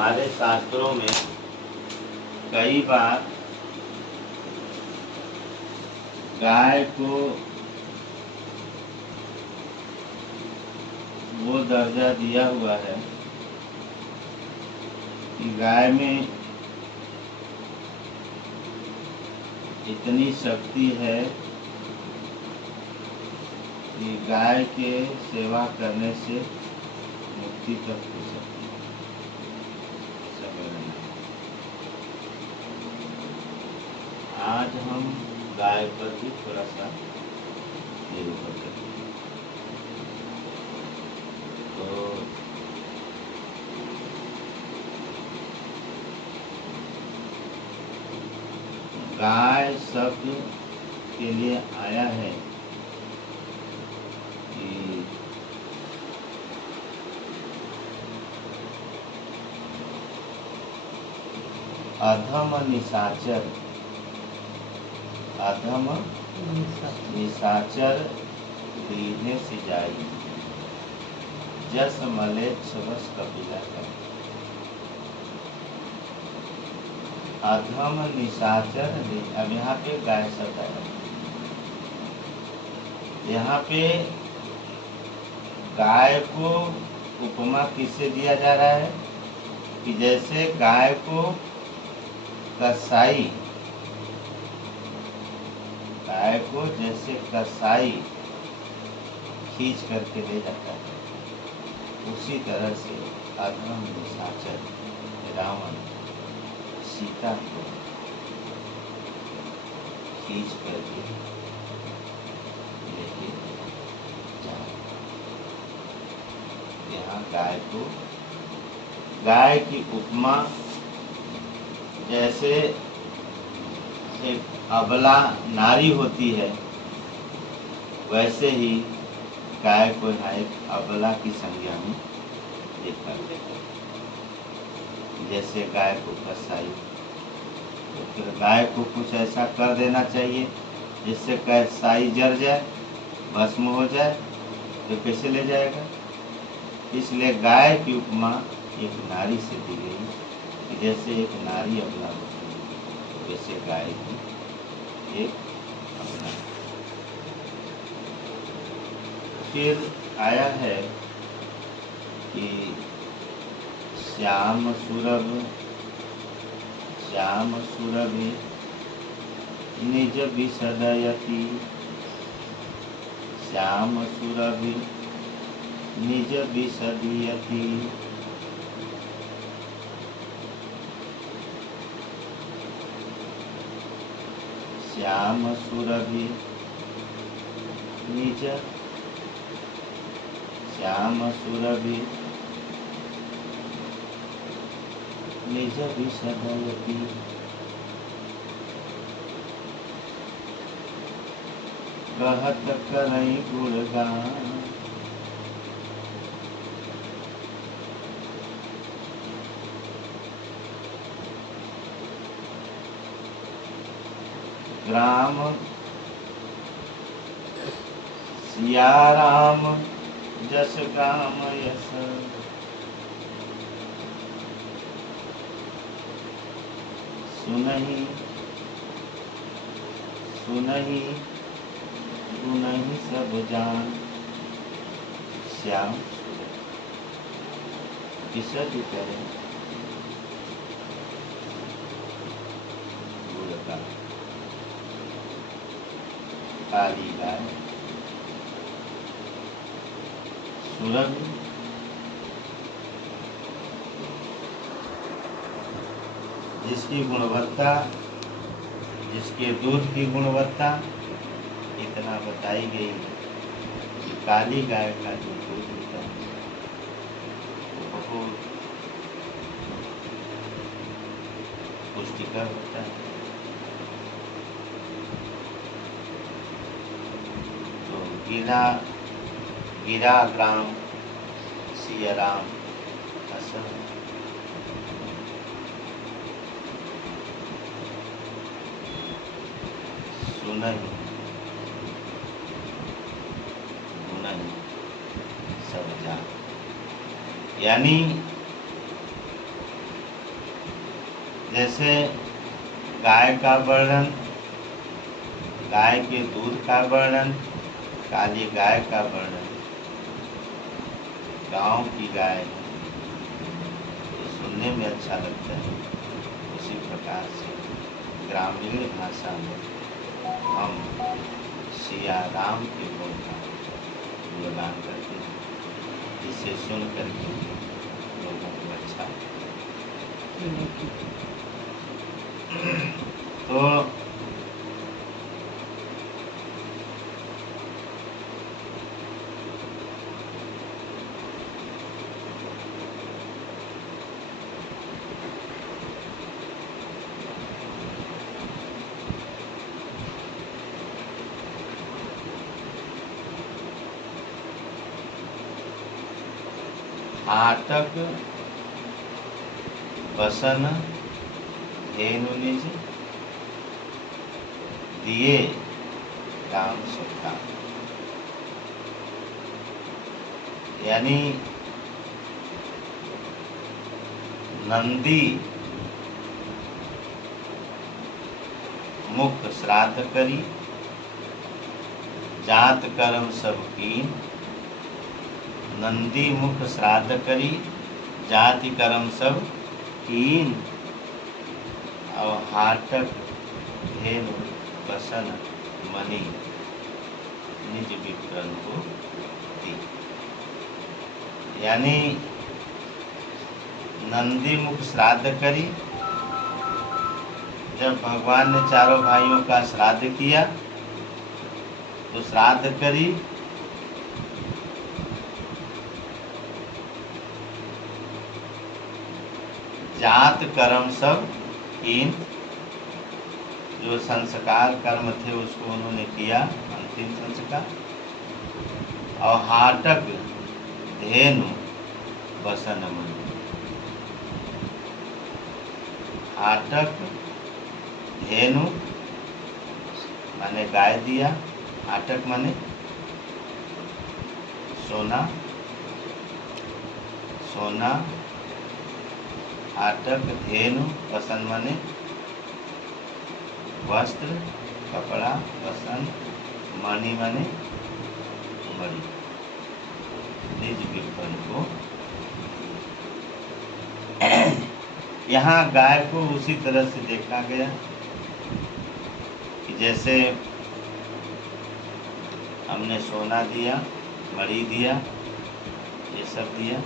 हमारे शास्त्रों में कई बार गाय को वो दर्जा दिया हुआ है कि गाय में इतनी शक्ति है कि गाय के सेवा करने से मुक्ति तक हो सकती है। ऐसा वर्णन है। आज हम गाय पर भी थोड़ा सा निरूपण करेंगे। तो गाय शब्द के लिए आया है कि अधम निशाचर, अधम निशाचर दीने से जाई, जस मलेच्छ बस कपिला का। अधम निशाचर, अब यहाँ पे गाय शब्द आया। यहाँ पे गाय को उपमा किससे दिया जा रहा है कि जैसे गाय को कसाई, गाय को जैसे कसाई खींच करके ले जाता है, उसी तरह से अधम निशाचर रावण सीता को खींच करके लेके जाए। यहाँ गाय की उपमा जैसे एक अबला नारी होती है, वैसे ही गाय को यहाँ एक अबला की संज्ञा में देखा गया। जैसे गाय को कसाई, तो फिर गाय को कुछ ऐसा कर देना चाहिए जिससे कसाई जर जाए, भस्म हो जाए, तो कैसे ले जाएगा। इसलिए गाय की उपमा एक नारी से दी गई कि जैसे एक नारी अबला होती है, वैसे गाय की एक अबला। फिर आया है कि श्याम सुरभि निज विसदयति, श्याम सुरभि निज विसदयति। श्याम सुरभि निज, श्याम सुरभि निज विसदयति। कहत करई गुणगान, ग्राम सिया राम जस गाम यस, सुनहि सुनहि गुनहि सब जान। श्याम विसर्ज करें गुणगान। काली गाय सुरभि, जिसकी गुणवत्ता, जिसके दूध की गुणवत्ता इतना बताई गई कि काली गाय का जो दूध होता है वो बहुत पुष्टिकर होता है। तो गिरा ग्राम सिया राम असल, सुनहि गुनहि सब जान। यानी जैसे गाय का वर्णन, गाय के दूध का वर्णन, काली गाय का वर्णन, गांव की गाय है, ये सुनने में अच्छा लगता है। उसी प्रकार से ग्रामीण भाषा में हम सिया राम के गुण का गुणगान करते हैं, जिसे सुन करके लोगों को अच्छा तो आटक बसन धेनु निज दिए राम सुखा। यानी नंदी मुख श्राद्ध करी, जात कर्म सब कीन। नंदी मुख श्राद्ध करी, जाति कर्म सब कीन। और हाटक धेनु बसन मणि निज विप्रन को दी। यानी नंदी मुख श्राद्ध करी, जब भगवान ने चारों भाइयों का श्राद्ध किया तो श्राद्ध करी, जात कर्म सब कीन। जो संस्कार कर्म थे उसको उन्होंने किया, अंतिम संस्कार। और हाटक धेनु बसन मणि। हाटक धेनु माने गाय दिया, हाटक माने सोना, सोना। हाटक धेनु बसन माने वस्त्र, कपड़ा, बसन, मणि माने मणि, निज विप्रन को। यहाँ गाय को उसी तरह से देखा गया कि जैसे हमने सोना दिया, मणि दिया, ये सब दिया,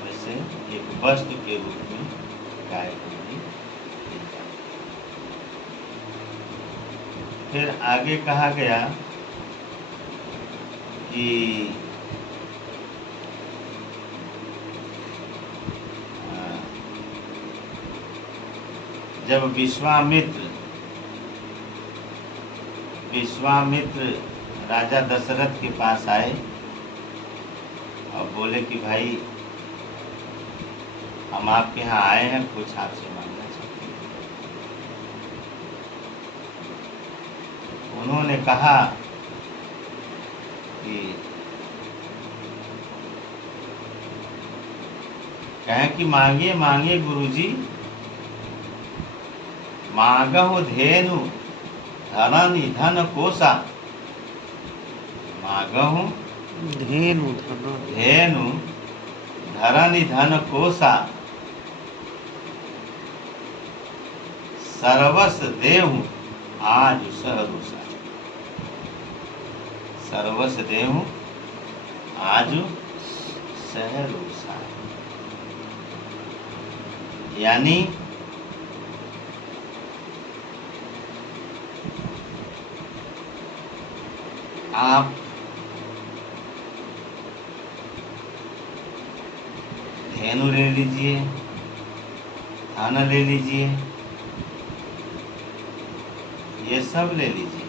वैसे एक वस्तु के रूप में गाय को भी दिया। फिर आगे कहा गया कि जब विश्वामित्र राजा दशरथ के पास आए और बोले कि भाई हम आपके यहाँ आए हैं, कुछ आपसे मांगना चाहते हैं। उन्होंने कहा कि कहें कि मांगिए मांगिए गुरुजी, मांगहु धेनु धन धन कोसा। मांगहु धेनु धन धन कोसा। सर्वस देहु आज सहरुषा। सर्वस देहु आज सहरुषा। यानी आप धेनु ले लीजिए, धन ले लीजिए, ये सब ले लीजिए,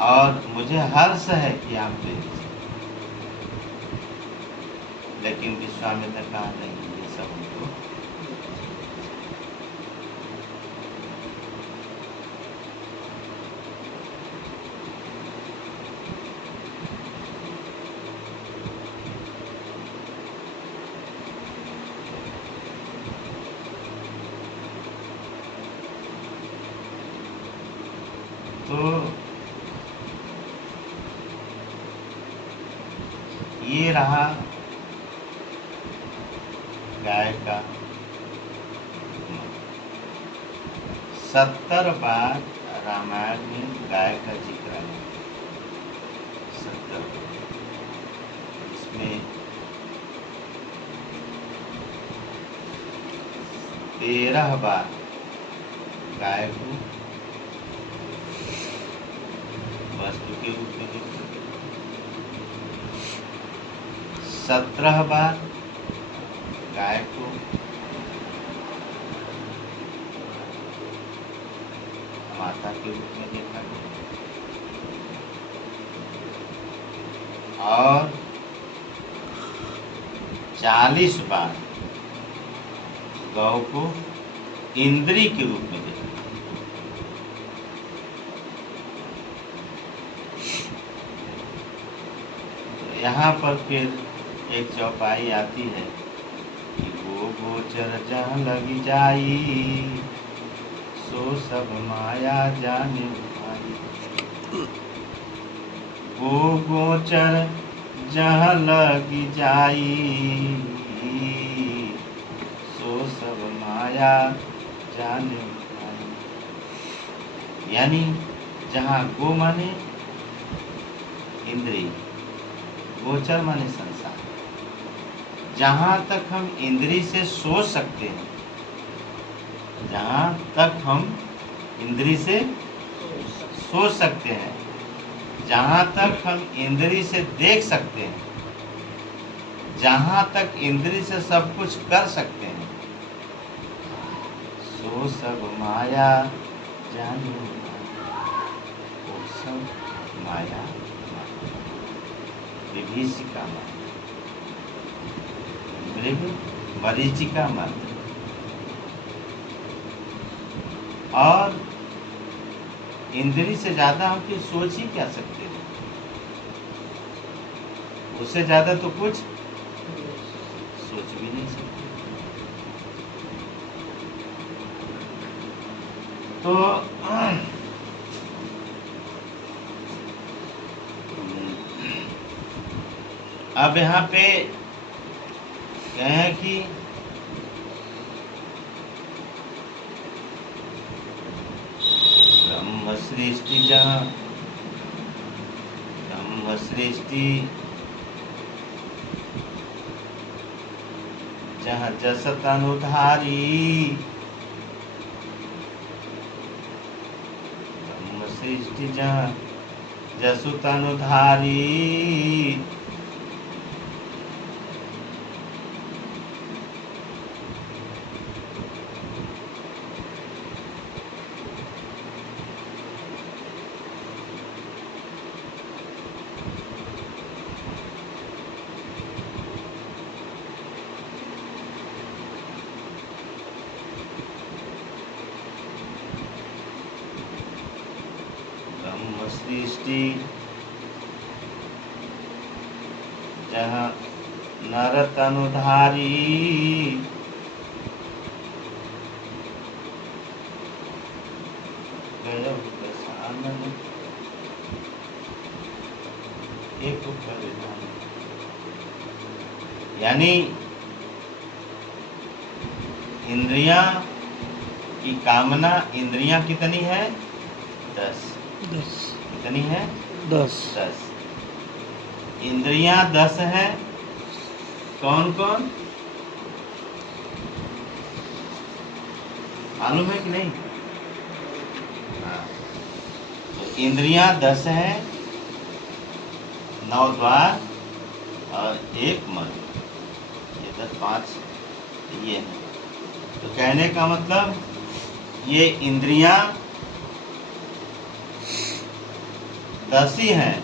और मुझे हर्ष है कि आप ले लीजिए। लेकिन विश्वामित्र ने कहा नहीं, ये सब हमको तो ये रहा गाय का 70 बार रामायण में गाय का जिक्र है। 70 इसमें 13 बार गाय को वस्तु के रूप में देखा, 17 बार गाय को माता के रूप में देखा गया, और 40 बार गौ को इंद्री के रूप में देखा। तो यहाँ पर फिर एक चौपाई आती है कि वो गोचर जहाँ लगी जाई, सो सब माया जाने भाई। वो गोचर जहाँ लगी जाई, सो सब माया जाने भाई। यानी जहाँ गो माने इंद्रिय, गोचर माने संसार, जहाँ तक हम इंद्रिय से सोच सकते हैं, जहाँ तक हम इंद्रिय से सोच सकते हैं, जहाँ तक हम इंद्रिय से देख सकते हैं, जहाँ तक इंद्रिय से सब कुछ कर सकते हैं, सो सब माया जाने वो सब माया। विभीषिका मंत्र, मरीचिका मंत्र। और इंद्रिय से ज्यादा हम फिर सोच ही क्या सकते हैं, उससे ज्यादा तो कुछ सोच भी नहीं सकते। तो अब यहाँ पे कहें कि ब्रह्म सृष्टि जहाँ, ब्रह्म सृष्टि जहाँ जस तनुधारी, ब्रह्म सृष्टि जहाँ जसु तनुधारी, सृष्टि जहाँ नर तनुधारी, यानी इंद्रियां की कामना, इंद्रियां कितनी है? 10। कितनी है? 10। इंद्रियां 10 है। कौन कौन मालूम है कि नहीं? हाँ। तो इंद्रियां 10 है, 9 द्वार और 1 मन, ये 10, 5 ये है। तो कहने का मतलब ये इंद्रियां 10 ही हैं,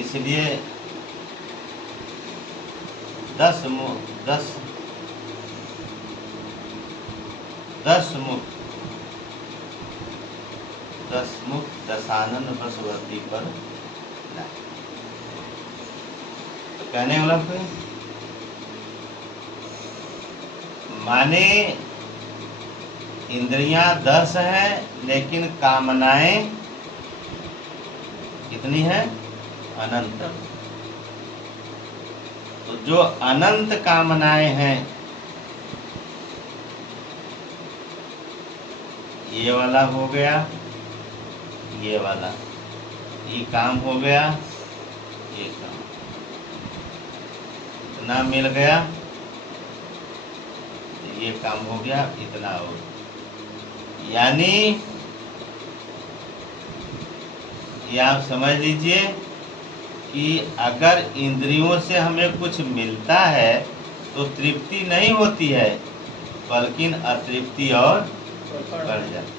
इसलिए 10 मुख 10 आनंद बसवर्ती पर नहीं। तो कहने वाला कोई माने इंद्रियां 10 हैं, लेकिन कामनाएं कितनी है? अनंत। तो जो अनंत कामनाएं हैं, ये वाला हो गया, ये वाला, ये काम हो गया, ये काम, इतना मिल गया, ये काम हो गया, इतना हो गया। यानी ये आप समझ लीजिए कि अगर इंद्रियों से हमें कुछ मिलता है तो तृप्ति नहीं होती है, बल्कि अतृप्ति और बढ़ जाती।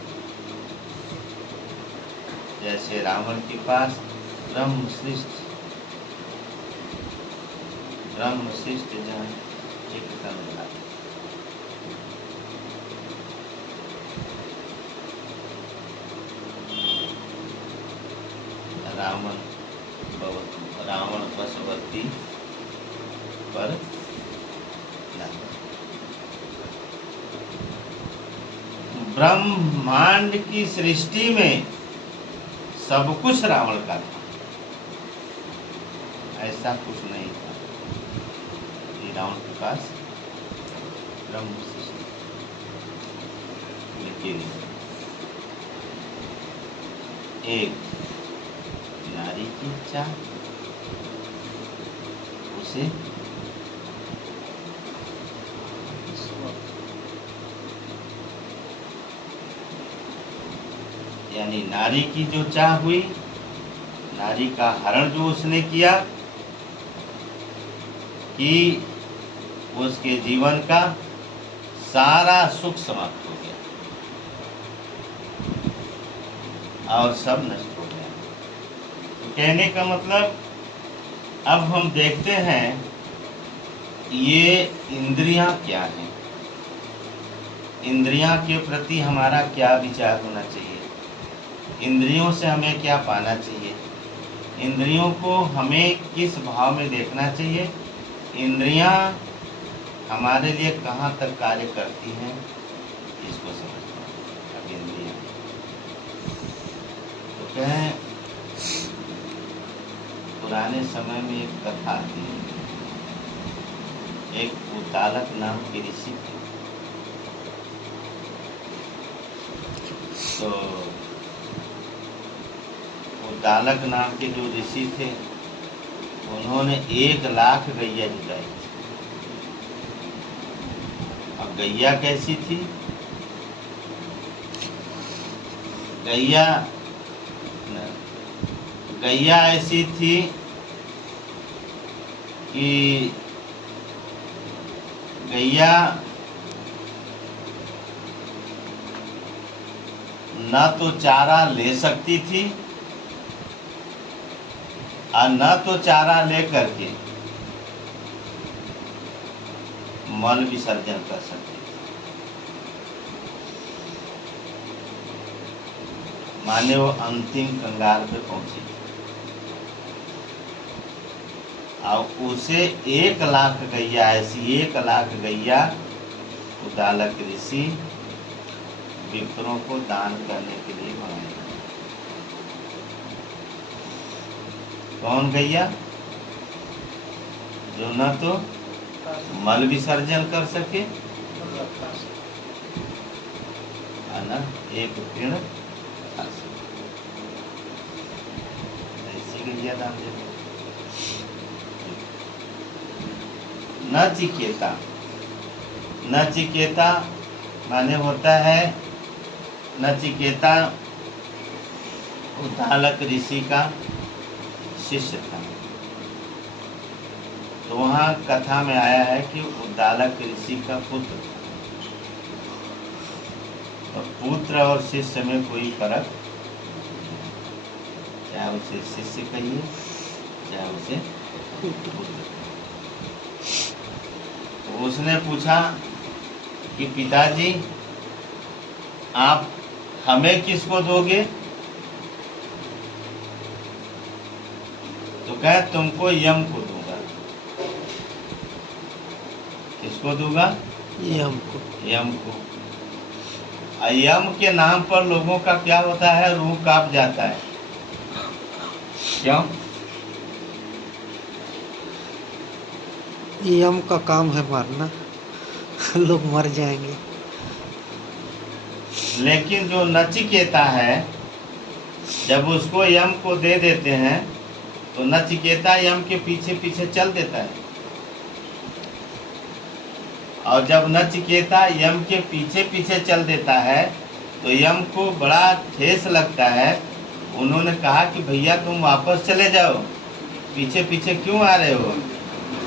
जैसे रावण के पास ब्रह्म शिष्ट जहाँ एक तन था, रावण बसवती पर ब्रह्मांड की सृष्टि में सब कुछ रावण का था, ऐसा कुछ नहीं था। ये रावण के पास ब्रह्म सृष्टि, लेकिन एक नारी की इच्छा उसे यानी नारी की जो चाह हुई, नारी का हरण जो उसने किया कि उसके जीवन का सारा सुख समाप्त हो गया और सब नष्ट हो गया। तो कहने का मतलब अब हम देखते हैं ये इंद्रियां क्या हैं, इंद्रियां के प्रति हमारा क्या विचार होना चाहिए, इंद्रियों से हमें क्या पाना चाहिए, इंद्रियों को हमें किस भाव में देखना चाहिए, इंद्रियां हमारे लिए कहाँ तक कार्य करती हैं, इसको समझना। अब इंद्रियां तो कहें, पुराने समय में एक कथा थी, एक उद्दालक नाम के ऋषि थे। तो उद्दालक नाम के जो ऋषि थे, उन्होंने 1,00,000 गैया जुटाई थी। अब गैया कैसी थी? गैया ऐसी थी कि गैया न तो चारा ले सकती थी और न तो चारा ले करके मल विसर्जन कर सकती थी। माने वो अंतिम कंगाल पे पहुंची और उसे 1,00,000 गैया, ऐसी 1,00,000 गैया उद्दालक ऋषि विप्रों को दान करने के लिए बनाई। कौन गैया? जो न तो मल विसर्जन कर सके और न एक पेड़ खा सके, ऐसी गैया दान दे। नचिकेता माने होता है, नचिकेता उद्दालक ऋषि का शिष्य था। तो वहाँ कथा में आया है कि उद्दालक ऋषि का पुत्र था। तो पुत्र और शिष्य में कोई फर्क, चाहे उसे शिष्य कहिए चाहे उसे पुत्र। तो उसने पूछा कि पिताजी आप हमें किसको दोगे? तो कहे तुमको यम को दूंगा। किसको दूंगा? यम को। यम को। यम के नाम पर लोगों का क्या होता है? रूह कांप जाता है। क्यों? यम का काम है मारना, लोग मर जाएंगे। लेकिन जो नचिकेता है, जब उसको यम को दे देते हैं तो नचिकेता यम के पीछे पीछे चल देता है, और जब नचिकेता यम के पीछे पीछे चल देता है तो यम को बड़ा ठेस लगता है। उन्होंने कहा कि भैया तुम वापस चले जाओ, पीछे पीछे क्यों आ रहे हो?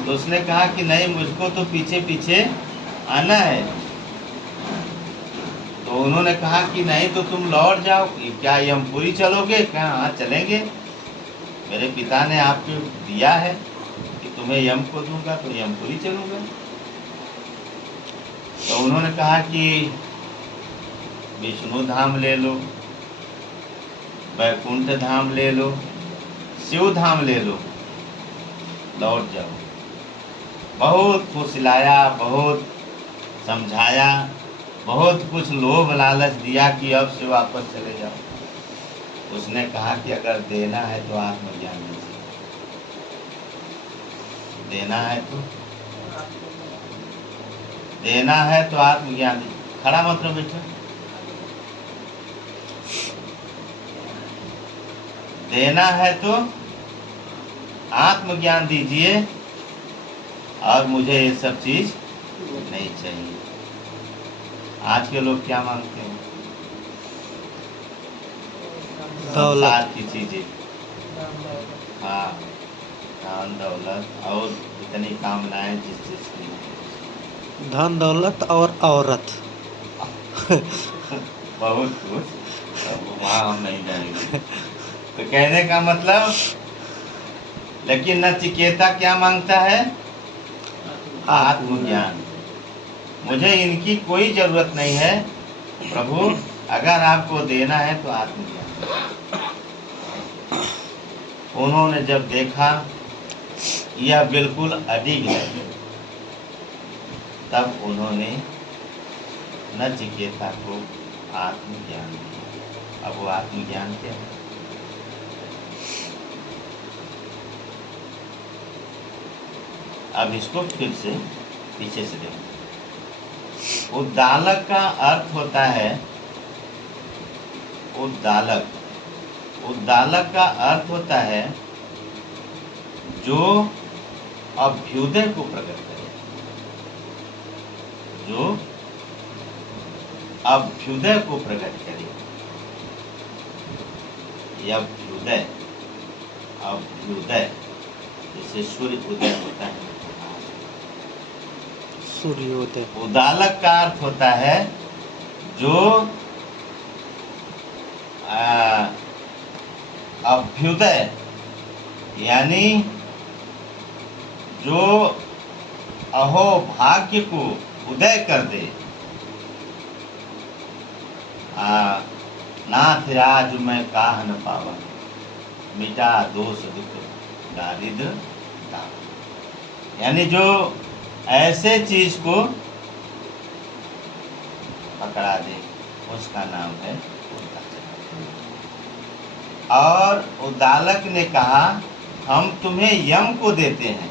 तो उसने कहा कि नहीं, मुझको तो पीछे पीछे आना है। तो उन्होंने कहा कि नहीं तो तुम लौट जाओ, क्या यमपुरी चलोगे? कहा हाँ चलेंगे, मेरे पिता ने आपको दिया है कि तुम्हें यम को दूंगा, तो यमपुरी चलूंगा। तो उन्होंने कहा कि विष्णु धाम ले लो, वैकुंठ धाम ले लो, शिव धाम ले लो, लौट जाओ। बहुत फुसलाया, बहुत समझाया, बहुत कुछ लोभ लालच दिया कि अब से वापस चले जाओ। उसने कहा कि अगर देना है तो आत्मज्ञान दीजिए, देना है तो आत्मज्ञान दीजिए। खड़ा मत रहो बेटा, देना है तो आत्मज्ञान दीजिए, और मुझे ये सब चीज नहीं चाहिए। आज के लोग क्या मांगते हैं? संसार की चीजें, हाँ, धन दौलत और इतनी कामनाएं जिस चीज की, धन दौलत और औरत। बहुत कुछ, वहाँ हम नहीं जाएंगे। तो कहने का मतलब, लेकिन नचिकेता क्या मांगता है? आत्मज्ञान। मुझे इनकी कोई जरूरत नहीं है प्रभु, अगर आपको देना है तो आत्मज्ञान। उन्होंने जब देखा यह बिल्कुल अडिग है, तब उन्होंने नचिकेता को आत्मज्ञान दिया। अब वो आत्मज्ञान क्या है? अब इसको फिर से पीछे से देखो। उद्दालक का अर्थ होता है, उद्दालक का अर्थ होता है जो अभ्युदय को प्रकट करे, जो अभ्युदय को प्रकट करे। अभ्युदय, अभ्युदय जैसे सूर्य उदय होता है, सूर्योदय। उद्दालक का अर्थ होता है जो अभ्युदय, यानी जो अहो भाग्य को उदय कर दे। नाथ राज मैं काह न पावा, मिटा दोष दुख दारिद्र दाव। यानी जो ऐसे चीज को पकड़ा दे, उसका नाम है उद्दालक। और उद्दालक ने कहा हम तुम्हें यम को देते हैं,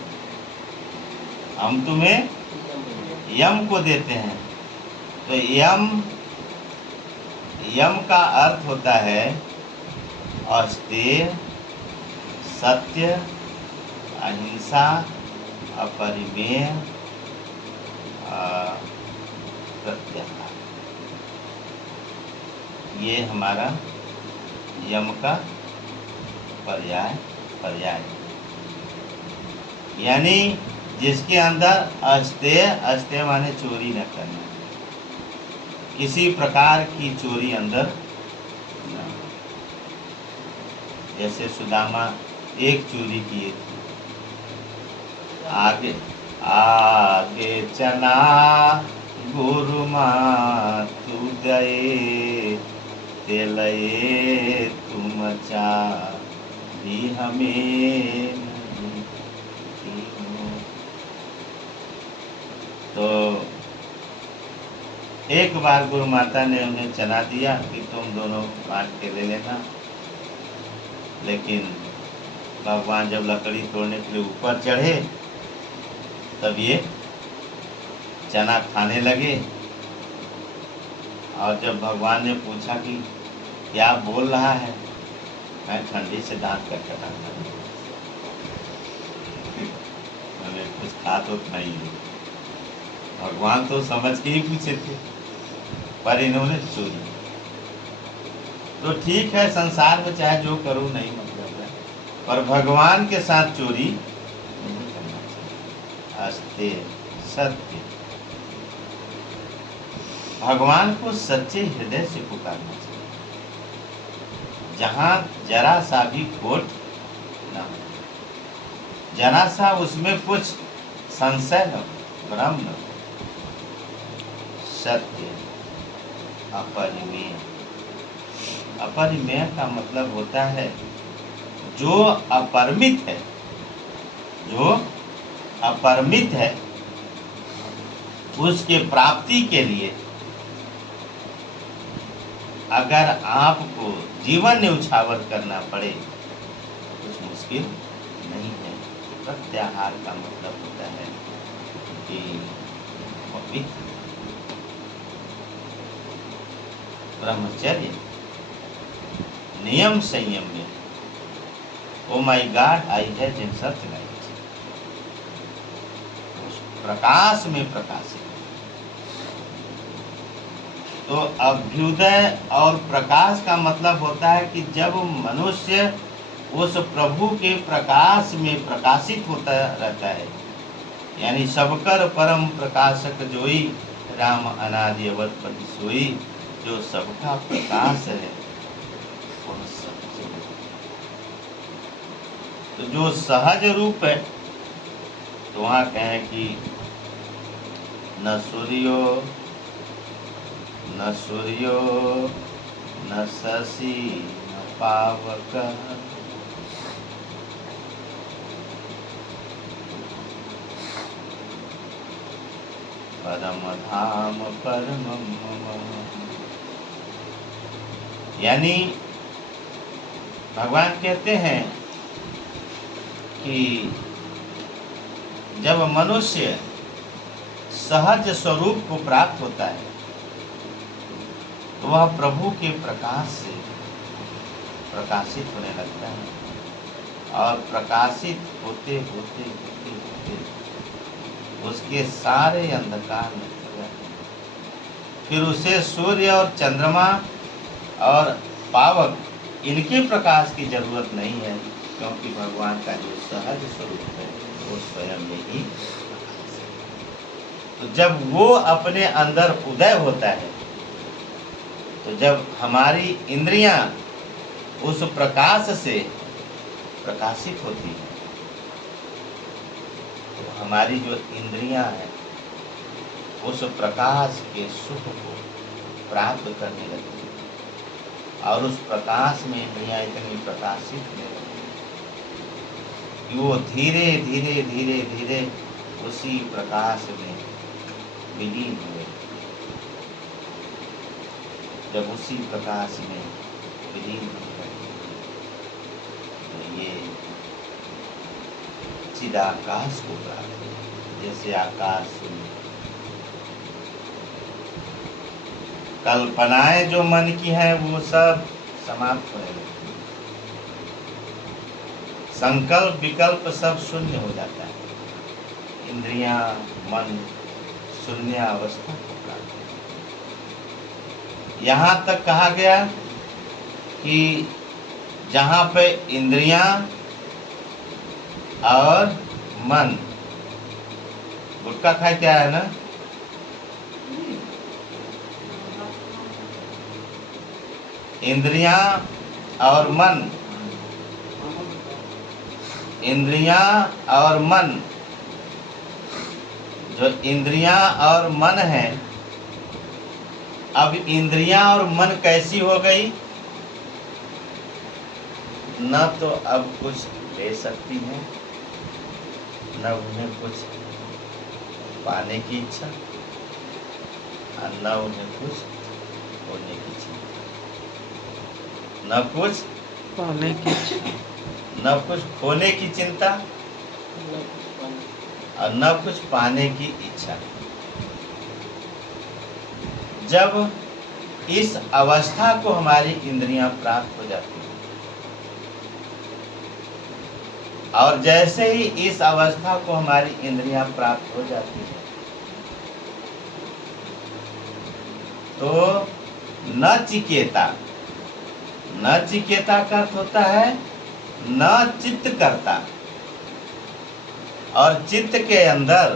हम तुम्हें यम को देते हैं। तो यम का अर्थ होता है अस्तेय, सत्य, अहिंसा, अपरिमेय, प्रत्याहार। ये हमारा यम का पर्याय, यानी जिसके अंदर अस्तेय माने चोरी न करना, किसी प्रकार की चोरी अंदर न। जैसे सुदामा एक चोरी किए थे, आगे चला गुरु मातु दये, तेलये तुम चा भी हमें। तो एक बार गुरु माता ने उन्हें चला दिया कि तुम दोनों बांट के ले लेना, लेकिन भगवान जब लकड़ी तोड़ने के लिए ऊपर चढ़े तब ये चना खाने लगे। और जब भगवान ने पूछा कि क्या बोल रहा है, मैं ठंडी से दांत कटकटाता हूँ, मैंने कुछ खा तो खाई। भगवान तो समझ के ही पूछे थे, पर इन्होंने चोरी। तो ठीक है, संसार में चाहे जो करूं नहीं मतलब है, पर भगवान के साथ चोरी नहीं करना चाहिए। अस्ते सत्य, भगवान को सच्चे हृदय से पुकारना चाहिए, जहां जरा सा भी खोट न हो, जरा सा उसमें कुछ संशय न हो, भ्रम न हो। सत्य अपरिमेय, अपरिमेय का मतलब होता है जो अपरिमित है, जो अपरिमित है उसके प्राप्ति के लिए अगर आपको जीवन न्यौछावर करना पड़े कुछ मुश्किल नहीं है। प्रत्याहार का मतलब होता है कि पवित्र ब्रह्मचर्य नियम संयम में। Oh my god, I have in such light, प्रकाश में प्रकाशित। तो अभ्युदय और प्रकाश का मतलब होता है कि जब मनुष्य उस प्रभु के प्रकाश में प्रकाशित होता रहता है, यानी सबकर परम प्रकाशक जोई, राम अनादि अवधपति सोई, जो सबका प्रकाश है वह सहज रूप। तो जो सहज रूप है, तो वहाँ कहें कि न सूर्यो न सूर्यो न शशि न पावक, परम धाम परमं मम। यानी भगवान कहते हैं कि जब मनुष्य सहज स्वरूप को प्राप्त होता है तो वह प्रभु के प्रकाश से प्रकाशित होने लगता है, और प्रकाशित होते होते होते होते उसके सारे अंधकार नष्ट हो जाते हैं। फिर उसे सूर्य और चंद्रमा और पावक इनके प्रकाश की जरूरत नहीं है, क्योंकि भगवान का जो सहज स्वरूप है वो स्वयं में ही प्रकाश है। तो जब वो अपने अंदर उदय होता है, तो जब हमारी इंद्रियां उस प्रकाश से प्रकाशित होती है, तो हमारी जो इंद्रियां हैं उस प्रकाश के सुख को प्राप्त करने लगती है, और उस प्रकाश में इंद्रियां इतनी प्रकाशित होने लगती है कि वो धीरे धीरे धीरे धीरे उसी प्रकाश में विलीन हुए। जब उसी प्रकाश में विलीन होने लगती है, तो ये चिदाकाश को प्राप्त है। जैसे आकाश शून्य, कल्पनाएं जो मन की हैं वो सब समाप्त होने लगती है, संकल्प विकल्प सब शून्य हो जाता है, इंद्रियां मन शून्य अवस्था को प्राप्त है। यहाँ तक कहा गया कि जहाँ पे इंद्रियां और मन, गुटखा खाए क्या है ना, इंद्रियां और मन, इंद्रियां और मन, जो इंद्रियां और मन है, अब इंद्रियां और मन कैसी हो गई, न तो अब कुछ ले सकती हैं, न उन्हें कुछ पाने की इच्छा, और न उन्हें कुछ होने की इच्छा, न कुछ पाने की इच्छा। न कुछ खोने की चिंता और न कुछ पाने की इच्छा। जब इस अवस्था को हमारी इंद्रियां प्राप्त हो जाती हैं और जैसे ही इस अवस्था को हमारी इंद्रियां प्राप्त हो जाती हैं तो न चिकेता का अर्थ होता है न चित्त करता, और चित्त के अंदर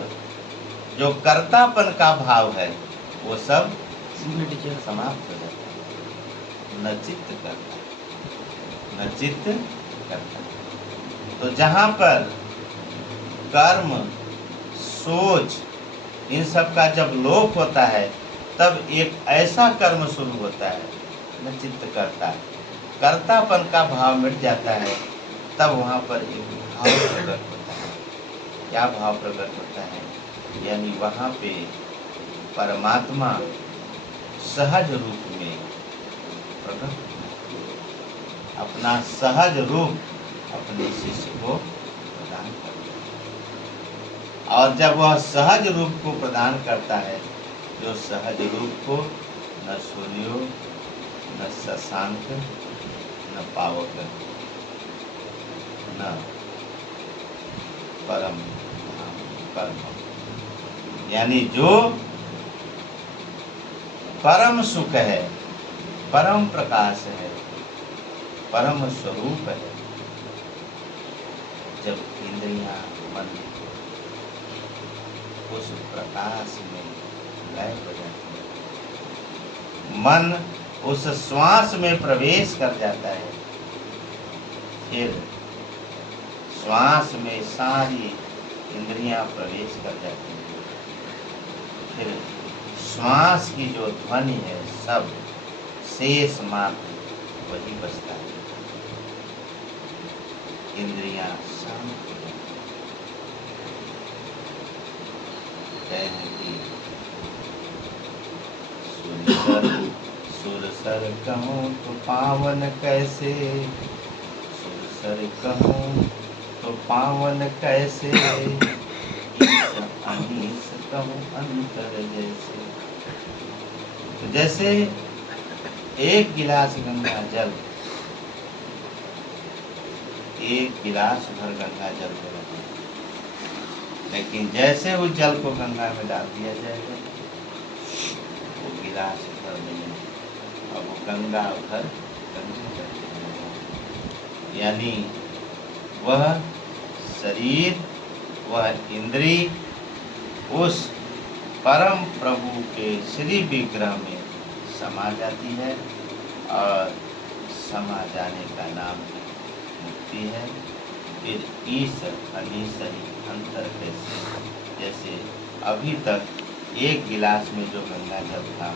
जो कर्तापन का भाव है वो सब समाप्त हो जाता है। न चित्त करता, न चित्त करता। तो जहाँ पर कर्म, सोच, इन सब का जब लोप होता है तब एक ऐसा कर्म शुरू होता है, न चित्त करता, कर्तापन का भाव मिट जाता है। तब वहाँ पर एक भाव प्रकट होता है। क्या भाव प्रकट होता है? यानी वहाँ पे परमात्मा सहज रूप में प्रकट अपना सहज रूप अपने शिष्य को प्रदान करता है। और जब वह सहज रूप को प्रदान करता है, जो सहज रूप को न सूर्यो न शशांक न पावक न परम कर्म, यानी जो परम सुख है, परम प्रकाश है, परम स्वरूप है, जब इंद्रियां मन उस प्रकाश में लय हो जाती है, मन उस श्वास में प्रवेश कर जाता है, फिर श्वास में सारी इंद्रियां प्रवेश कर जाती हैं। फिर श्वास की जो ध्वनि है सब शेष मात्र वही बचता है। इंद्रियां शांत हो जाती हैं कि सुरसर कहूँ तो पावन कैसे, सुरसर कहूँ तो पावन कैसे, अनीस कहूँ अंतर जैसे। तो जैसे एक गिलास गंगा जल, एक गिलास भर गंगा जल हो रहा है, लेकिन जैसे उस जल को गंगा में डाल दिया जाएगा वो गिलास भर नहीं, और वो गंगा भर यानी वह शरीर, वह इंद्री उस परम प्रभु के श्री विग्रह में समा जाती है, और समा जाने का नाम मुक्ति है। फिर ईश्वर अनीसरी अंतर कैसे, जैसे अभी तक एक गिलास में जो गंगा जल था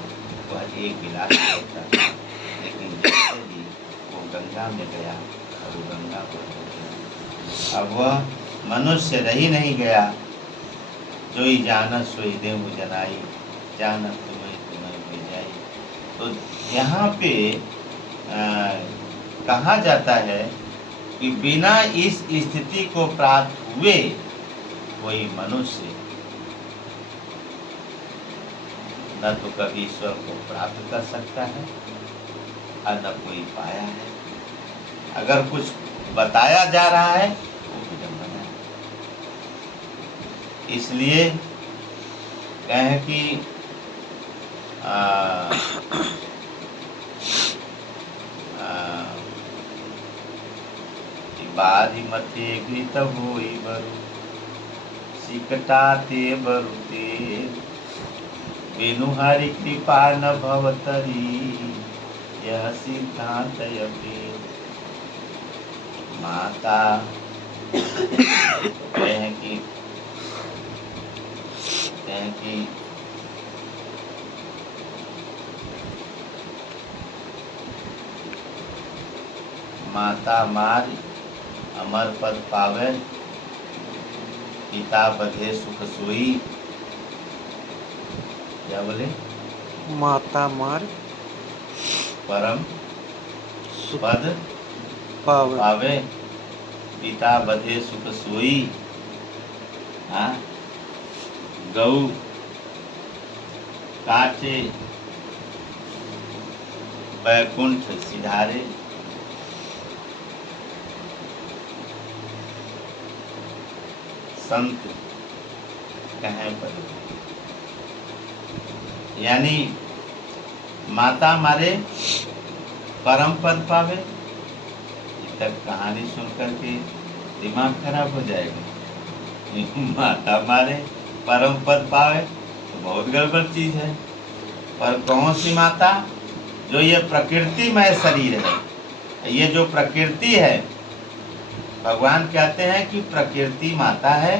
वह एक गिलास था, लेकिन जैसे ही वो गंगा में गया और वो गंगा को अब वह मनुष्य रही नहीं गया। जो ही जानत सोई देहु जनाई, जानत तुम्हें तुम्हें भेजाई। तो यहाँ पे कहा जाता है कि बिना इस स्थिति को प्राप्त हुए कोई मनुष्य न तो कभी ईश्वर को प्राप्त कर सकता है और न कोई पाया है। अगर कुछ बताया जा रहा है वो विडंबना है। इसलिए कहें कि बारी मते भी तब होई बरु, सिकटाते बरुते, बिनु हरि कृपा न भवतरी, यह सिद्धांत यपि। माता कहें कि माता मार अमर पद पावे, पिता बधे सुख सोई। क्या बोले? माता मार परम पद पावे, पावे, पिता बधे सुख सोई, हाँ, गऊ काटे बैकुंठ सिधारे। संत कहें पर, यानी माता मारे परम पद पावे। तक कहानी सुन करके दिमाग खराब हो जाएगा। माता मारे परम पद पावे तो बहुत गड़बड़ चीज है। पर कौन सी माता? जो ये प्रकृतिमय शरीर है, ये जो प्रकृति है, भगवान कहते हैं कि प्रकृति माता है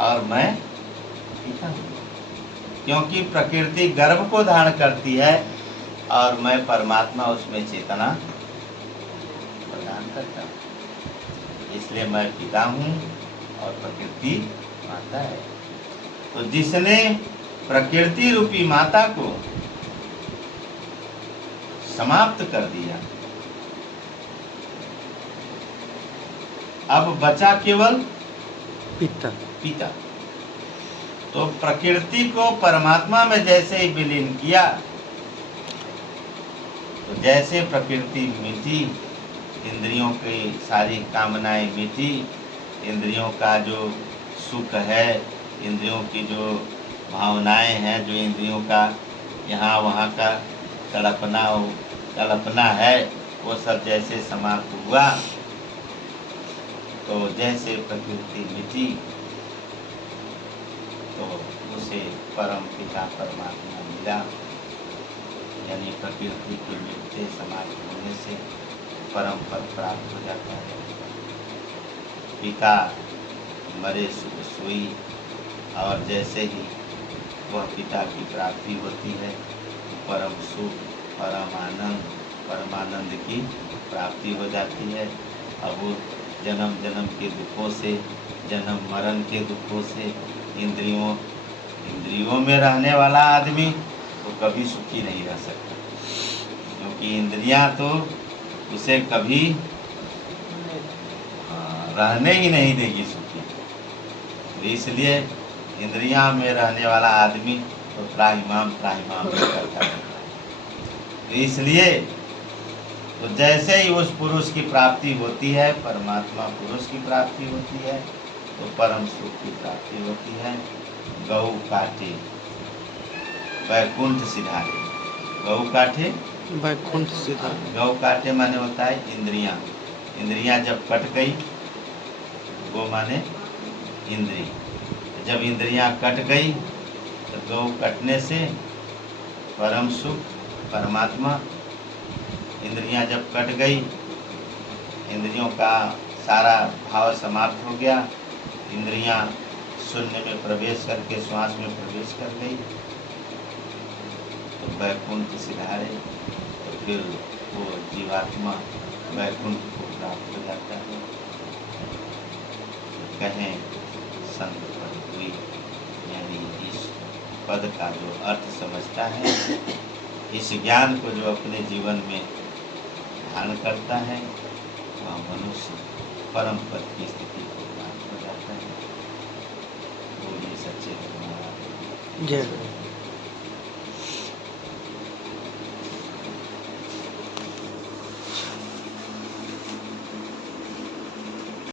और मैं पिता हूँ। क्योंकि प्रकृति गर्भ को धारण करती है और मैं परमात्मा उसमें चेतना प्रदान करता हूँ, इसलिए मैं पिता हूँ और प्रकृति माता है। तो जिसने प्रकृति रूपी माता को समाप्त कर दिया, अब बचा केवल पिता। पिता। तो प्रकृति को परमात्मा में जैसे ही विलीन किया, तो जैसे प्रकृति मिटी, इंद्रियों की सारी कामनाएं मिटी, इंद्रियों का जो सुख है, इंद्रियों की जो भावनाएं हैं, जो इंद्रियों का यहाँ वहाँ का कल्पना है, वो सब जैसे समाप्त हुआ, तो जैसे प्रकृति मिटी, तो उसे परम पिता परमात्मा मिला। यानी प्रकृति के मिटते समाप्त होने से परम पद प्राप्त हो जाता है। पिता मरे सुख सोई, और जैसे ही वह पिता की प्राप्ति होती है, परम सुख, परमानंद की प्राप्ति हो जाती है। अब वो जन्म जन्म के दुखों से, जन्म मरण के दुखों से, इंद्रियों में रहने वाला आदमी तो कभी सुखी नहीं रह सकता, क्योंकि इंद्रियां तो उसे कभी रहने ही नहीं देगी सुखी। तो इसलिए इंद्रियां में रहने वाला आदमी तो त्राहिमाम करता है। तो इसलिए तो जैसे ही उस पुरुष की प्राप्ति होती है, परमात्मा पुरुष की प्राप्ति होती है, तो परम सुख की प्राप्ति होती है। गौ काटे बैकुंठ सिधारे। गौ काटे बैकुंठ सिधारे। गौ काटे माने होता है इंद्रियां जब कट गई, गौ माने इंद्री, जब इंद्रियां कट गई तो गौ कटने से परम सुख परमात्मा। इंद्रियां जब कट गई, इंद्रियों का सारा भाव समाप्त हो गया, इंद्रियां शून्य में प्रवेश करके श्वास में प्रवेश कर गई, तो बैकुंठ सिधारे, तो फिर वो जीवात्मा बैकुंठ को प्राप्त हो जाता है। कहें संत पद हुई, यानी इस पद का जो अर्थ समझता है, इस ज्ञान को जो अपने जीवन में ध्यान करता है, वह मनुष्य परम पद की स्थिति को प्राप्त हो जाता है। बोलिए सच्चे दरबार। जय